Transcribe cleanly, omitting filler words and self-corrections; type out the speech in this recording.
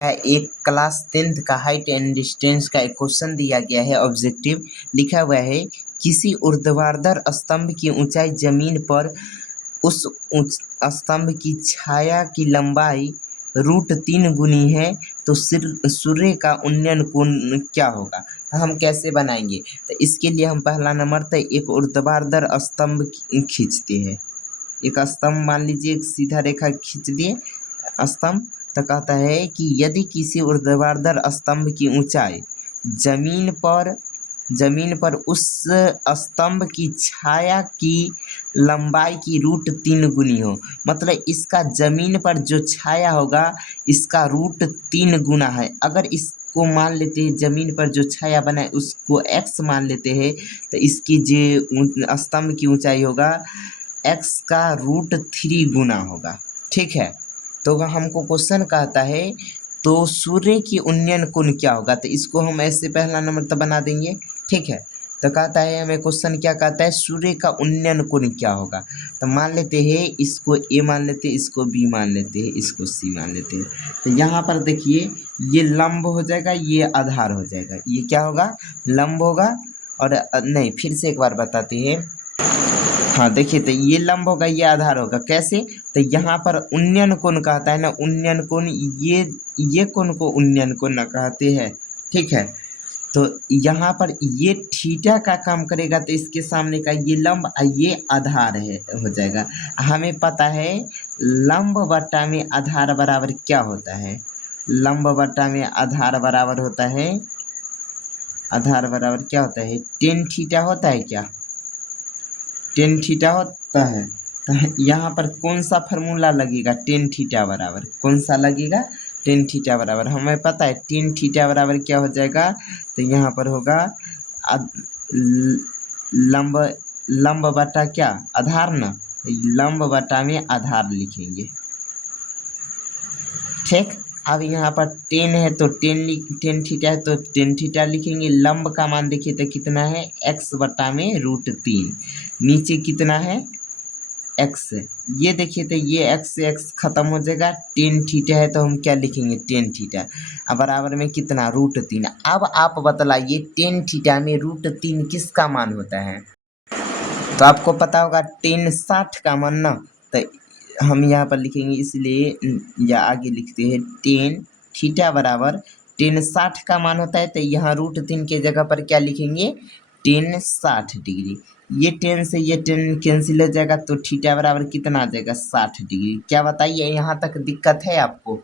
एक class 10th का height and distance का एक क्वेश्चन दिया गया है। ऑब्जेक्टिव लिखा हुआ है किसी ऊर्ध्वाधर स्तंभ की ऊंचाई जमीन पर उस स्तंभ की छाया की लंबाई √3 गुनी है तो सूर्य का उन्नयन कोण क्या होगा। तो हम कैसे बनाएंगे, तो इसके लिए हम पहला नंबर तो एक ऊर्ध्वाधर स्तंभ खींचते हैं। एक स्तंभ मान लीजिए, एक सीधा रेखा खींच दिए स्तंभ। तो कहता है कि यदि किसी ऊर्ध्वाधर स्तंभ की ऊंचाई जमीन पर उस स्तंभ की छाया की लंबाई की √3 गुनी हो, मतलब इसका जमीन पर जो छाया होगा इसका √3 गुना है। अगर इसको मान लेते हैं जमीन पर जो छाया बना है उसको x मान लेते हैं, तो इसकी जो स्तंभ की ऊंचाई होगा x का √3 गुना होगा। ठीक है, तो हमको क्वेश्चन कहता है तो सूर्य की उन्नयन कोण क्या होगा। तो इसको हम ऐसे पहला नंबर तो बना देंगे। ठीक है, तो कहता है हमें क्वेश्चन क्या कहता है, सूर्य का उन्नयन कोण क्या होगा। तो मान लेते हैं इसको a मान लेते हैं, इसको b मान लेते हैं, इसको c मान लेते हैं। तो यहाँ पर देखिए ये लंब हो जाएगा, ये आधार हो जाएगा। ये क्या होगा, लंब होगा। और नहीं, फिर से एक बार बताते हैं। हाँ देखिए, तो ये लंब होगा, ये आधार होगा। कैसे, तो यहाँ पर उन्नयन कोण कहता है ना, उन्नयन कोण, ये कोण को उन्नयन कोण ना कहते हैं। ठीक है, तो यहाँ पर ये थीटा का काम करेगा, तो इसके सामने का ये लंब और ये आधार है हो जाएगा। हमें पता है लंब बट्टा में आधार बराबर क्या होता है। लंब बट्टा में आधार बराबर होता है, आधार बराबर क्या होता है, टेन थीटा होता है। क्या टेन थीटा होता है। तो यहाँ पर कौन सा फार्मूला लगेगा, टेन थीटा बराबर कौन सा लगेगा, टेन थीटा बराबर हमें पता है टेन थीटा बराबर क्या हो जाएगा। तो यहाँ पर होगा लंब, लंब बटा क्या, आधार ना, लंब बटा में आधार लिखेंगे। ठीक, अब यहाँ पर टेन है तो टेन थीटा है तो टेन थीटा लिखेंगे। लंब का मान देखिए तो कितना है, x बटा में √3, नीचे कितना है x। ये देखिए तो ये x से x खत्म हो जाएगा, टेन थीटा है तो हम क्या लिखेंगे, टेन थीटा। अब बराबर में कितना, √3। अब आप बतलाइए टेन थीटा में √3 किसका मान होता है। तो आपको पता होगा टेन 60 का मान ना, तो हम यहाँ पर लिखेंगे, इसलिए या आगे लिखते हैं टेन थीटा बराबर टेन 60 का मान होता है। तो यहाँ √3 के जगह पर क्या लिखेंगे, टेन 60 डिग्री। ये टेन से ये टेन कैंसिल हो जाएगा, तो थीटा बराबर कितना आ जाएगा, 60 डिग्री। क्या बताइए, यहाँ तक दिक्कत है आपको।